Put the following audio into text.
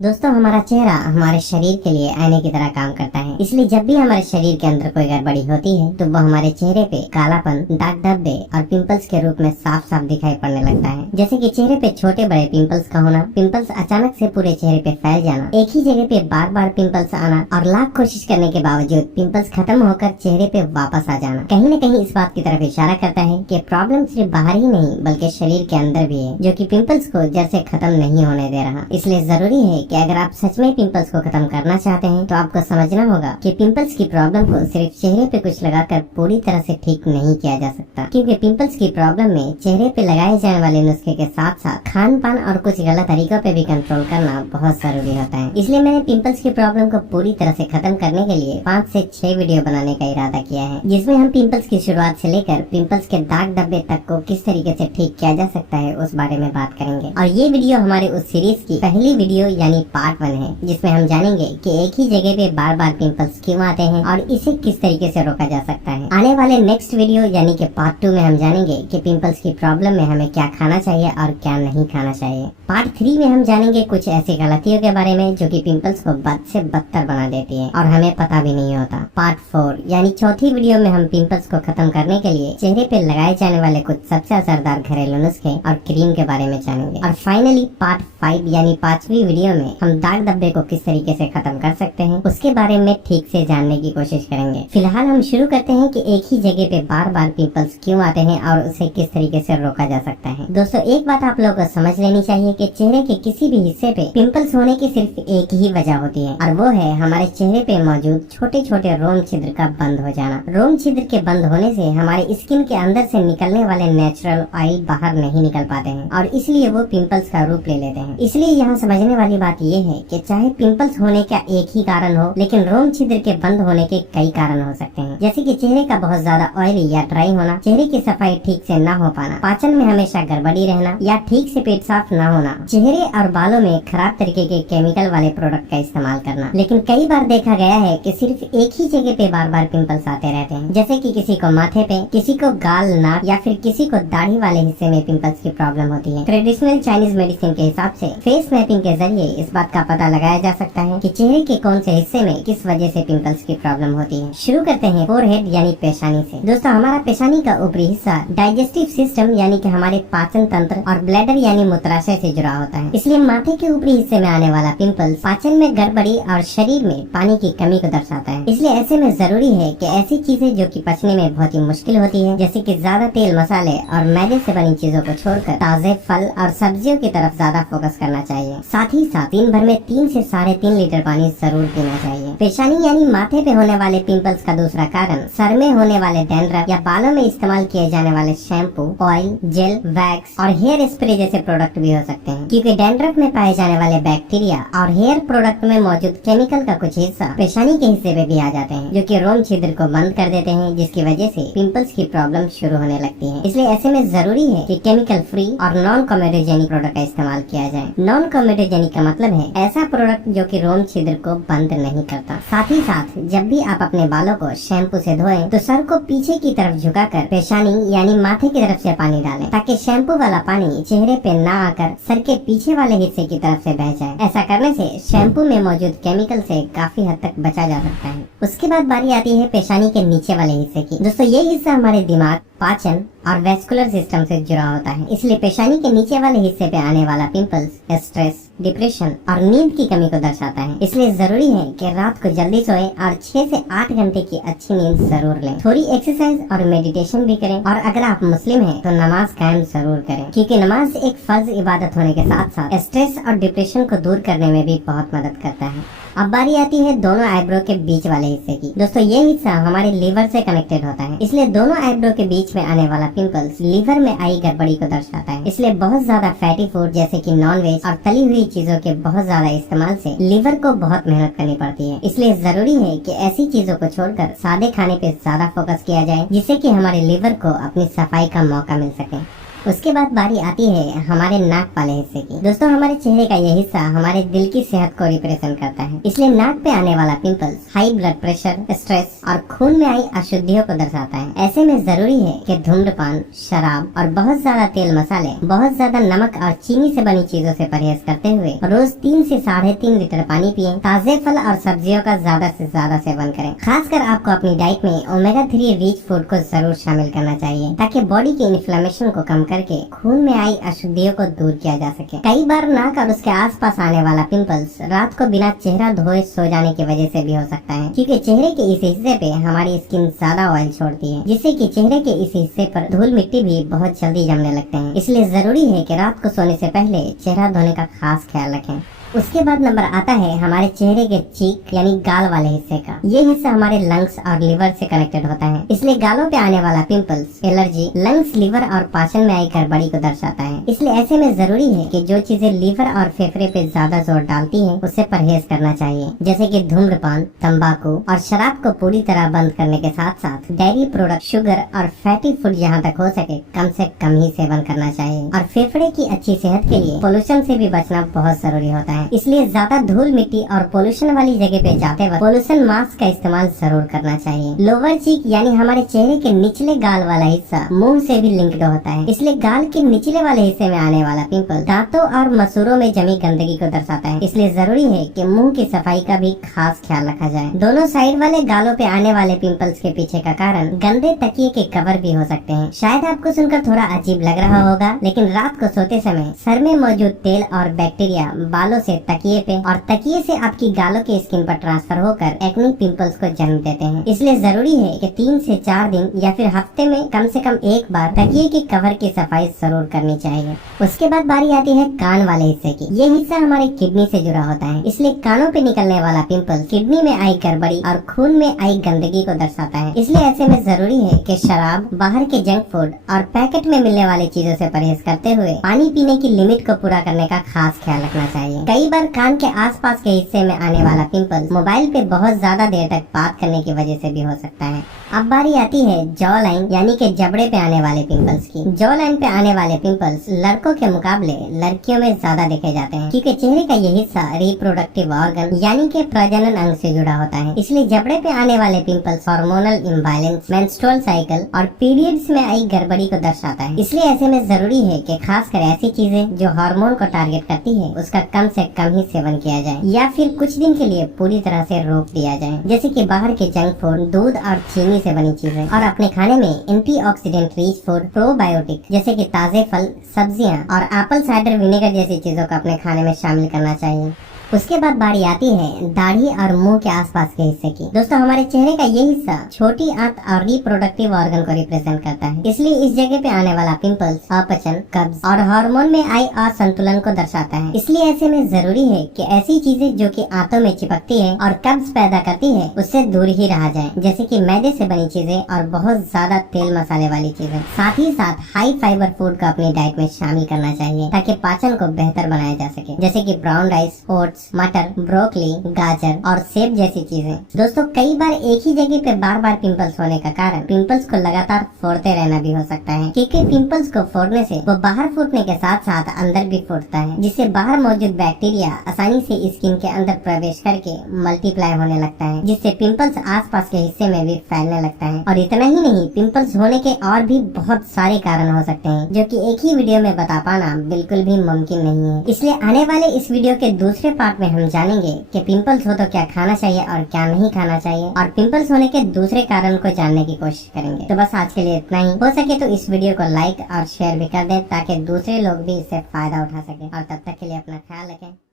दोस्तों, हमारा चेहरा हमारे शरीर के लिए आईने की तरह काम करता है। इसलिए जब भी हमारे शरीर के अंदर कोई गड़बड़ी होती है तो वो हमारे चेहरे पे कालापन, दाग धब्बे और पिंपल्स के रूप में साफ साफ दिखाई पड़ने लगता है। जैसे कि चेहरे पे छोटे बड़े पिंपल्स का होना, पिंपल्स अचानक से पूरे चेहरे पे फैल जाना, एक ही जगह पे बार बार पिंपल्स आना और लाख कोशिश करने के बावजूद पिंपल्स खत्म होकर चेहरे पे वापस आ जाना कहीं न कहीं इस बात की तरफ इशारा करता है कि प्रॉब्लम सिर्फ बाहर ही नहीं बल्कि शरीर के अंदर भी है, जो कि पिंपल्स को जड़ से खत्म नहीं होने दे रहा। इसलिए जरूरी है कि अगर आप सच में पिंपल्स को खत्म करना चाहते हैं तो आपको समझना होगा कि पिंपल्स की प्रॉब्लम को सिर्फ चेहरे पे कुछ लगाकर पूरी तरह से ठीक नहीं किया जा सकता, क्योंकि पिंपल्स की प्रॉब्लम में चेहरे पे लगाए जाने वाले नुस्खे के साथ साथ खान पान और कुछ गलत तरीकों पे भी कंट्रोल करना बहुत जरूरी होता है। इसलिए मैंने पिंपल्स की प्रॉब्लम को पूरी तरह से खत्म करने के लिए 5 से 6 वीडियो बनाने का इरादा किया है, जिसमें हम पिंपल्स की शुरुआत से लेकर पिंपल्स के दाग धब्बे तक को किस तरीके से ठीक किया जा सकता है उस बारे में बात करेंगे। और ये वीडियो हमारे उस सीरीज की पहली वीडियो यानी पार्ट 1 है, जिसमें हम जानेंगे कि एक ही जगह पे बार बार पिंपल्स क्यों आते हैं और इसे किस तरीके से रोका जा सकता है। आने वाले नेक्स्ट वीडियो यानी कि पार्ट 2 में हम जानेंगे कि पिंपल्स की प्रॉब्लम में हमें क्या खाना चाहिए और क्या नहीं खाना चाहिए। पार्ट 3 में हम जानेंगे कुछ ऐसी गलतियों के बारे में जो कि पिंपल्स को बद से बदतर बना देती है और हमें पता भी नहीं होता। पार्ट 4 यानी चौथी वीडियो में हम पिंपल्स को खत्म करने के लिए चेहरे पे लगाए जाने वाले कुछ सबसे असरदार घरेलू नुस्खे और क्रीम के बारे में जानेंगे। और फाइनली पार्ट 5 यानी 5वीं वीडियो में हम दाग धब्बे को किस तरीके से खत्म कर सकते हैं उसके बारे में ठीक से जानने की कोशिश करेंगे। फिलहाल हम शुरू करते हैं कि एक ही जगह पे बार बार पिंपल्स क्यों आते हैं और उसे किस तरीके से रोका जा सकता है। दोस्तों, एक बात आप लोगों को समझ लेनी चाहिए कि चेहरे के किसी भी हिस्से पे पिंपल्स होने की सिर्फ एक ही वजह होती है और वो है हमारे चेहरे पे मौजूद छोटे छोटे रोम छिद्र का बंद हो जाना। रोम छिद्र के बंद होने से हमारे स्किन के अंदर से निकलने वाले नेचुरल ऑयल बाहर नहीं निकल पाते हैं और इसलिए वो पिंपल्स का रूप ले लेते हैं। इसलिए यहाँ समझने वाली बात ये है कि चाहे पिंपल्स होने का एक ही कारण हो, लेकिन रोम छिद्र के बंद होने के कई कारण हो सकते हैं, जैसे कि चेहरे का बहुत ज्यादा ऑयली या ड्राई होना, चेहरे की सफाई ठीक से न हो पाना, पाचन में हमेशा गड़बड़ी रहना या ठीक से पेट साफ न होना, चेहरे और बालों में खराब तरीके के केमिकल वाले प्रोडक्ट का इस्तेमाल करना। लेकिन कई बार देखा गया है कि सिर्फ एक ही जगह पे बार बार पिंपल्स आते रहते हैं, जैसे कि किसी को माथे पे, किसी को गाल, नाक या फिर किसी को दाढ़ी वाले हिस्से में पिंपल्स की प्रॉब्लम होती है। ट्रेडिशनल चाइनीज मेडिसिन के हिसाब से फेस मैपिंग के जरिए इस बात का पता लगाया जा सकता है कि चेहरे के कौन से हिस्से में किस वजह से पिंपल्स की प्रॉब्लम होती है। शुरू करते हैं फोरहेड यानी पेशानी से। दोस्तों, हमारा पेशानी का ऊपरी हिस्सा डाइजेस्टिव सिस्टम यानी कि हमारे पाचन तंत्र और ब्लैडर यानी मूत्राशय से जुड़ा होता है। इसलिए माथे के ऊपरी हिस्से में आने वाला पिंपल्स पाचन में गड़बड़ी और शरीर में पानी की कमी को दर्शाता है। इसलिए ऐसे में जरूरी है कि ऐसी चीजें जो कि पचने में बहुत ही मुश्किल होती है, जैसे कि ज्यादा तेल मसाले और मैदे से बनी चीजों को छोड़कर ताजे फल और सब्जियों की तरफ ज्यादा फोकस करना चाहिए। साथ ही साथ दिन भर में 3 से 3.5 लीटर पानी जरूर पीना चाहिए। पेशानी यानी माथे पे होने वाले पिंपल्स का दूसरा कारण सर में होने वाले डैंड्रफ या बालों में इस्तेमाल किए जाने वाले शैम्पू, ऑयल, जेल, वैक्स और हेयर स्प्रे जैसे प्रोडक्ट भी हो सकते हैं, क्योंकि डैंड्रफ में पाए जाने वाले बैक्टीरिया और हेयर प्रोडक्ट में मौजूद केमिकल का कुछ हिस्सा पेशानी के हिस्से में भी आ जाते हैं, जो कि रोम छिद्र को बंद कर देते हैं, जिसकी वजह से पिंपल्स की प्रॉब्लम शुरू होने लगती है। इसलिए ऐसे में जरूरी है कि केमिकल फ्री और नॉन कॉमेडोजेनिक प्रोडक्ट का इस्तेमाल किया जाए। नॉन कॉमेडोजेनिक का मतलब है ऐसा प्रोडक्ट जो कि रोम छिद्र को बंद नहीं करता। साथ ही साथ जब भी आप अपने बालों को शैम्पू से धोएं तो सर को पीछे की तरफ झुकाकर पेशानी यानी माथे की तरफ से पानी डालें, ताकि शैम्पू वाला पानी चेहरे पे न आकर सर के पीछे वाले हिस्से की तरफ से बह जाए। ऐसा करने से शैम्पू में मौजूद केमिकल से काफी हद तक बचा जा सकता है। उसके बाद बारी आती है पेशानी के नीचे वाले हिस्से की। दोस्तों, ये हिस्सा हमारे दिमाग, पाचन और वेस्कुलर सिस्टम से जुड़ा होता है। इसलिए पेशानी के नीचे वाले हिस्से पे आने वाला पिंपल्स स्ट्रेस, डिप्रेशन और नींद की कमी को दर्शाता है। इसलिए जरूरी है कि रात को जल्दी सोएं और 6 से 8 घंटे की अच्छी नींद जरूर लें। थोड़ी एक्सरसाइज और मेडिटेशन भी करें और अगर आप मुस्लिम हैं तो नमाज कायम जरूर करें, क्योंकि नमाज एक फर्ज इबादत होने के साथ साथ स्ट्रेस और डिप्रेशन को दूर करने में भी बहुत मदद करता है। अब बारी आती है दोनों आईब्रो के बीच वाले हिस्से की। दोस्तों, ये हिस्सा हमारे लीवर से कनेक्टेड होता है, इसलिए दोनों आईब्रो के बीच में आने वाला पिंपल्स लीवर में आई गड़बड़ी को दर्शाता है। इसलिए बहुत ज्यादा फैटी फूड जैसे कि नॉनवेज और तली हुई चीजों के बहुत ज्यादा इस्तेमाल से लीवर को बहुत मेहनत करनी पड़ती है। इसलिए जरूरी है कि ऐसी चीजों को छोड़कर सादे खाने पे ज्यादा फोकस किया जाए, जिससे कि हमारे लीवर को अपनी सफाई का मौका मिल सके। उसके बाद बारी आती है हमारे नाक वाले हिस्से की। दोस्तों हमारे चेहरे का यह हिस्सा हमारे दिल की सेहत को रिप्रेजेंट करता है, इसलिए नाक पे आने वाला pimples high blood pressure, stress और खून में आई अशुद्धियों को दर्शाता है। ऐसे में जरूरी है कि धूम्रपान, शराब और बहुत ज्यादा तेल मसाले, बहुत ज्यादा नमक और चीनी से बनी चीजों से परहेज करते हुए रोज 3 से 3.5 लीटर पानी पिए। ताजे फल और सब्जियों का ज्यादा से ज्यादा सेवन करें। खासकर आपको अपनी डाइट में ओमेगा 3 रिच फूड को जरूर शामिल करना चाहिए ताकि बॉडी के इन्फ्लेमेशन को कम करके खून में आई अशुद्धियों को दूर किया जा सके। कई बार नाक और उसके आसपास आने वाला पिंपल्स रात को बिना चेहरा धोए सो जाने की वजह से भी हो सकता है, क्योंकि चेहरे के इस हिस्से पे हमारी स्किन ज्यादा ऑयल छोड़ती है, जिससे कि चेहरे के इस हिस्से पर धूल मिट्टी भी बहुत जल्दी जमने लगते हैं। इसलिए जरूरी है कि रात को सोने से पहले चेहरा धोने का खास ख्याल रखें। उसके बाद नंबर आता है हमारे चेहरे के चीक यानी गाल वाले हिस्से का। ये हिस्सा हमारे लंग्स और लिवर से कनेक्टेड होता है, इसलिए गालों पे आने वाला पिंपल्स, एलर्जी, लंग्स, लिवर और पाचन में आई गड़बड़ी को दर्शाता है। इसलिए ऐसे में जरूरी है कि जो चीजें लिवर और फेफड़े पे ज्यादा जोर डालती हैं, उससे परहेज करना चाहिए, जैसे कि धूम्रपान, तंबाकू और शराब को पूरी तरह बंद करने के साथ साथ डेयरी प्रोडक्ट, शुगर और फैटी फूड जहाँ तक हो सके कम से कम ही सेवन करना चाहिए। और फेफड़े की अच्छी सेहत के लिए पोल्यूशन से भी बचना बहुत जरूरी होता है, इसलिए ज्यादा धूल मिट्टी और पोल्यूशन वाली जगह पे जाते वक्त पोल्यूशन मास्क का इस्तेमाल जरूर करना चाहिए। लोअर चीक यानी हमारे चेहरे के निचले गाल वाला हिस्सा मुंह से भी लिंक्ड होता है, इसलिए गाल के निचले वाले हिस्से में आने वाला पिंपल दांतों और मसूरों में जमी गंदगी को दर्शाता है। इसलिए जरूरी है कि मुंह की सफाई का भी खास ख्याल रखा जाए। दोनों साइड वाले गालों पे आने वाले पिंपल्स के पीछे का कारण गंदे तकिए के कवर भी हो सकते हैं। शायद आपको सुनकर थोड़ा अजीब लग रहा होगा, लेकिन रात को सोते समय सर में मौजूद तेल और बैक्टीरिया बालों से तकिए पे और तकिए से आपकी गालों की स्किन पर ट्रांसफर होकर एक्ने पिंपल्स को जन्म देते हैं। इसलिए जरूरी है कि 3 से 4 दिन या फिर हफ्ते में कम से कम एक बार तकिए के कवर की सफाई जरूर करनी चाहिए। उसके बाद बारी आती है कान वाले हिस्से की। ये हिस्सा हमारे किडनी से जुड़ा होता है, इसलिए कानों पे निकलने वाला पिंपल्स किडनी में आई गड़बड़ी और खून में आई गंदगी को दर्शाता है। इसलिए ऐसे में जरूरी है कि शराब, बाहर के जंक फूड और पैकेट में मिलने वाली चीजों से परहेज करते हुए पानी पीने की लिमिट को पूरा करने का खास ख्याल रखना चाहिए। कई बार कान के आसपास के हिस्से में आने वाला पिंपल्स मोबाइल पे बहुत ज्यादा देर तक बात करने की वजह से भी हो सकता है। अब बारी आती है जॉ लाइन यानी कि जबड़े पे आने वाले पिंपल्स की। जॉ लाइन पे आने वाले पिंपल्स लड़कों के मुकाबले लड़कियों में ज्यादा देखे जाते हैं, क्योंकि चेहरे का ये हिस्सा रिप्रोडक्टिव ऑर्गन यानी कि प्रजनन अंग से जुड़ा होता है। इसलिए जबड़े पे आने वाले pimples hormonal imbalance, menstrual cycle और पीरियड्स में आई गड़बड़ी को दर्शाता है। इसलिए ऐसे में जरूरी है कि खासकर ऐसी चीजें जो हार्मोन को टारगेट करती है उसका कम से कम ही सेवन किया जाए या फिर कुछ दिन के लिए पूरी तरह से रोक दिया जाए, जैसे कि बाहर के जंक फूड, दूध और चीनी से बनी चीजें, और अपने खाने में एंटीऑक्सीडेंट रिच फूड, प्रोबायोटिक जैसे कि ताजे फल, सब्जियां और एप्पल साइडर विनेगर जैसी चीजों को अपने खाने में शामिल करना चाहिए। उसके बाद बारी आती है दाढ़ी और मुंह के आसपास के हिस्से की। दोस्तों हमारे चेहरे का ये हिस्सा छोटी आंत और रिप्रोडक्टिव ऑर्गन को रिप्रेजेंट करता है, इसलिए इस जगह पे आने वाला पिंपल्स अपचन, कब्ज और हार्मोन में आई असंतुलन को दर्शाता है। इसलिए ऐसे में जरूरी है कि ऐसी चीजें जो कि आंतों में चिपकती है और कब्ज पैदा करती है उससे दूर ही रहा जाए, जैसे कि मैदे से बनी चीजें और बहुत ज्यादा तेल मसाले वाली चीजें। साथ ही साथ हाई फाइबर फूड को अपनी डाइट में शामिल करना चाहिए ताकि पाचन को बेहतर बनाया जा सके, जैसे कि ब्राउन राइस, ओट्स, मटर, ब्रोकली, गाजर और सेब जैसी चीजें। दोस्तों कई बार एक ही जगह पे बार बार पिंपल्स होने का कारण पिंपल्स को लगातार फोड़ते रहना भी हो सकता है, क्योंकि पिंपल्स को फोड़ने से वो बाहर फूटने के साथ साथ अंदर भी फूटता है, जिससे बाहर मौजूद बैक्टीरिया आसानी से स्किन के अंदर प्रवेश करके मल्टीप्लाई होने लगता है, जिससे पिंपल्स आसपास के हिस्से में भी फैलने लगता है। और इतना ही नहीं, पिंपल्स होने के और भी बहुत सारे कारण हो सकते हैं जो कि एक ही वीडियो में बता पाना बिल्कुल भी मुमकिन नहीं है। इसलिए आने वाले इस वीडियो के दूसरे पार्ट में हम जानेंगे कि पिंपल्स हो तो क्या खाना चाहिए और क्या नहीं खाना चाहिए, और पिंपल्स होने के दूसरे कारण को जानने की कोशिश करेंगे। तो बस आज के लिए इतना ही। हो सके तो इस वीडियो को लाइक और शेयर भी कर दें ताकि दूसरे लोग भी इससे फायदा उठा सके। और तब तक के लिए अपना ख्याल रखें।